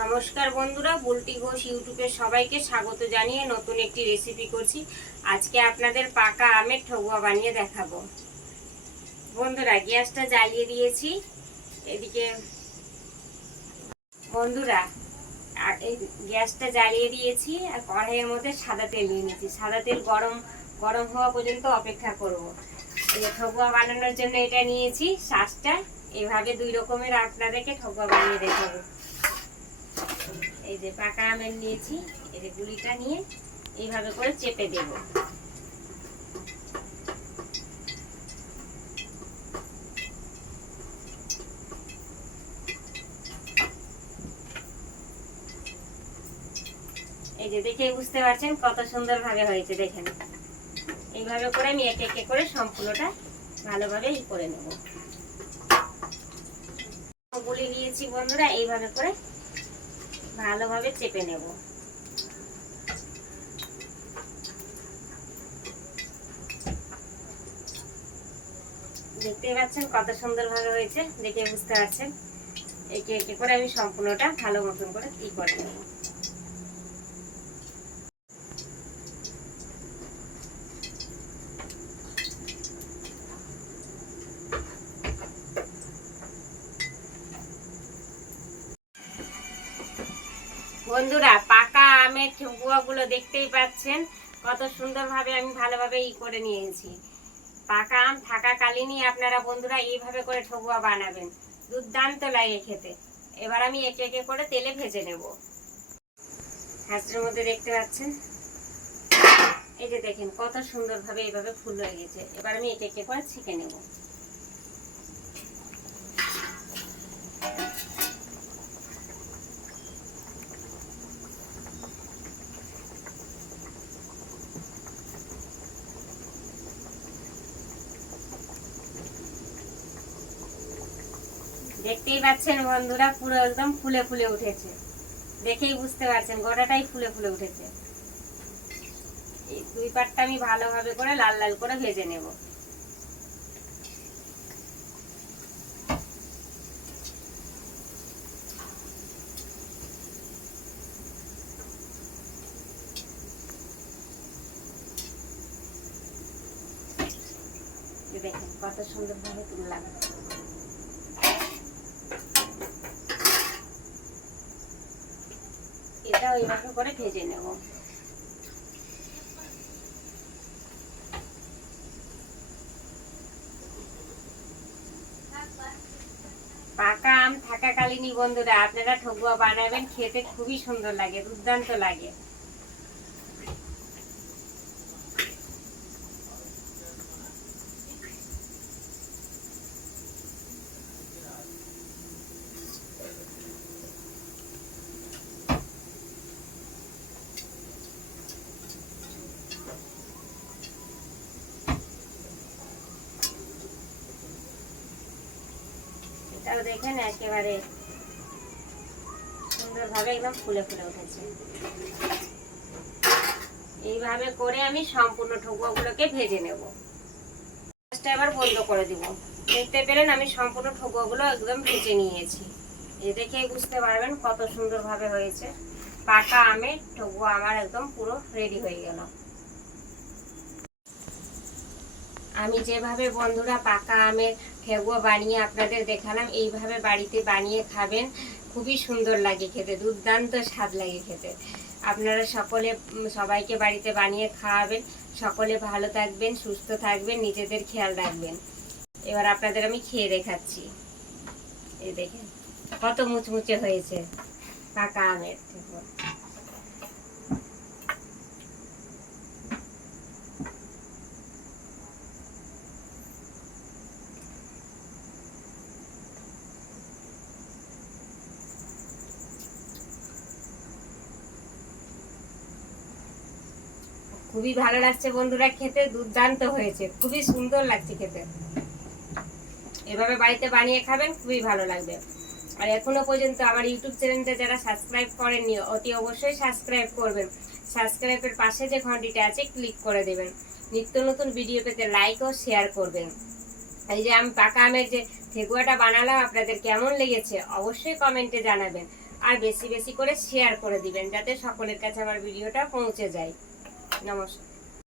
নমস্কার বন্ধুরা, বুলটি ঘোষ ইউটিউবে সবাইকে স্বাগত জানিয়ে নতুন একটি রেসিপি করছি। আজকে আপনাদের পাকা আমের ঠোঙা বানিয়ে দেখাবো। বন্ধুরা, গ্যাসটা জ্বালিয়ে দিয়েছি। এদিকে বন্ধুরা এই গ্যাসটা জ্বালিয়ে দিয়েছি আর কড়াইয়ের মধ্যে সাদা তেল নিয়ে নিয়েছি। সাদা তেল গরম গরম হওয়া পর্যন্ত অপেক্ষা করব। এই ঠোঙা বানানোর জন্য এটা নিয়েছি শাঁসটা। এভাবে দুই রকমের আপনাদেরকে ঠোঙা বানিয়ে দেখাবো। এই যে পাকা আমের নিয়েছি, এই যে গুলিটা নিয়ে এইভাবে করে চেপে দেব। এই যে দেখে বুঝতে পারছেন কত সুন্দর ভাবে হয়েছে, দেখেন। এইভাবে করে আমি এক এক করে সম্পূর্ণটা ভালোভাবে করে নেব। গুলি নিয়েছি বন্ধুরা, এইভাবে করে ভালোভাবে চেপে নেব। দেখতেই পাচ্ছেন কত সুন্দর ভাবে হয়েছে, দেখে বুঝতে পারছেন। একে একে করে আমি সম্পূর্ণটা ভালো মতন করে করে নেব। বন্ধুরা, পাকা আমের ঠোঙাগুলো দেখতেই পাচ্ছেন কত সুন্দর ভাবে আমি ভালোভাবে করে নিয়েছি। পাকা আম থাকাকালীনই আপনারা বন্ধুরা এইভাবে করে ঠোঙা বানাবেন, দুর্দান্ত লাগে খেতে। এবার আমি একে একে করে তেলে ভেজে নেব। হাঁসের মধ্যে দেখতে পাচ্ছেন, এই যে দেখেন কত সুন্দর ভাবে এইভাবে ফুল হয়ে গেছে। এবার আমি একে একে করে ছেঁকে নেব। দেখতেই পাচ্ছেন বন্ধুরা, পুরো একদম ফুলে ফুলে উঠেছে। দেখেই বুঝতে পারছেন গোটাটাই ফুলে ফুলে উঠেছে। এই দুই পাটটা আমি ভালোভাবে করে লাল লাল করে ভেজে নেব। দেখেন কত সুন্দর ভাবে তুললাম। এটা ওইভাবে করে ভেজে নেব। পাকা আম থাকাকালীনই বন্ধুরা আপনারা ঠোঙা বানাবেন, খেতে খুবই সুন্দর লাগে, দুর্দান্ত লাগে। এটাও দেখেন একেবারে সুন্দরভাবে একদম ফুলে ফুলে উঠেছে। এইভাবে করে আমি সম্পূর্ণ ঠোঙাগুলোকে ভেজে নেব। গ্যাসটা এবার বন্ধ করে দিব। দেখতে পেলেন আমি সম্পূর্ণ ঠোঙাগুলো একদম ভেজে নিয়েছি। এই দেখেই বুঝতে পারবেন কত সুন্দরভাবে হয়েছে। পাকা আমের ঠোঙা আমার একদম পুরো রেডি হয়ে গেল। আমি যেভাবে বন্ধুরা পাকা আমের ঠেকুয়া বানিয়ে আপনাদের দেখালাম, এইভাবে বাড়িতে বানিয়ে খাবেন, খুবই সুন্দর লাগে খেতে, দুর্দান্ত স্বাদ লাগে খেতে। আপনারা সকলে সবাইকে বাড়িতে বানিয়ে খাওয়াবেন। সকলে ভালো থাকবেন, সুস্থ থাকবেন, নিজেদের খেয়াল রাখবেন। এবার আপনাদের আমি খেয়ে দেখাচ্ছি। এই দেখেন কত মুচমুচে হয়েছে পাকা আমের ঠেকুয়া। খুবই ভালো লাগছে বন্ধুরা, খেতে দুর্দান্ত হয়েছে, খুবই সুন্দর লাগছে খেতে। এভাবে বাড়িতে বানিয়ে খাবেন, খুবই ভালো লাগবে। আর এখনো পর্যন্ত আমার ইউটিউব চ্যানেলটা যারা সাবস্ক্রাইব করেননি, অতি অবশ্যই সাবস্ক্রাইব করবেন। সাবস্ক্রাইবের পাশে যে ঘন্টিটা আছে ক্লিক করে দেবেন। নিত্য নতুন ভিডিও পেতে লাইক ও শেয়ার করবেন। এই যে আমি পাকা আমের যে ঠেকুয়াটা বানালাম, আপনাদের কেমন লেগেছে অবশ্যই কমেন্টে জানাবেন। আর বেশি বেশি করে শেয়ার করে দিবেন, যাতে সকলের কাছে আমার ভিডিওটা পৌঁছে যায়। নমস্কার।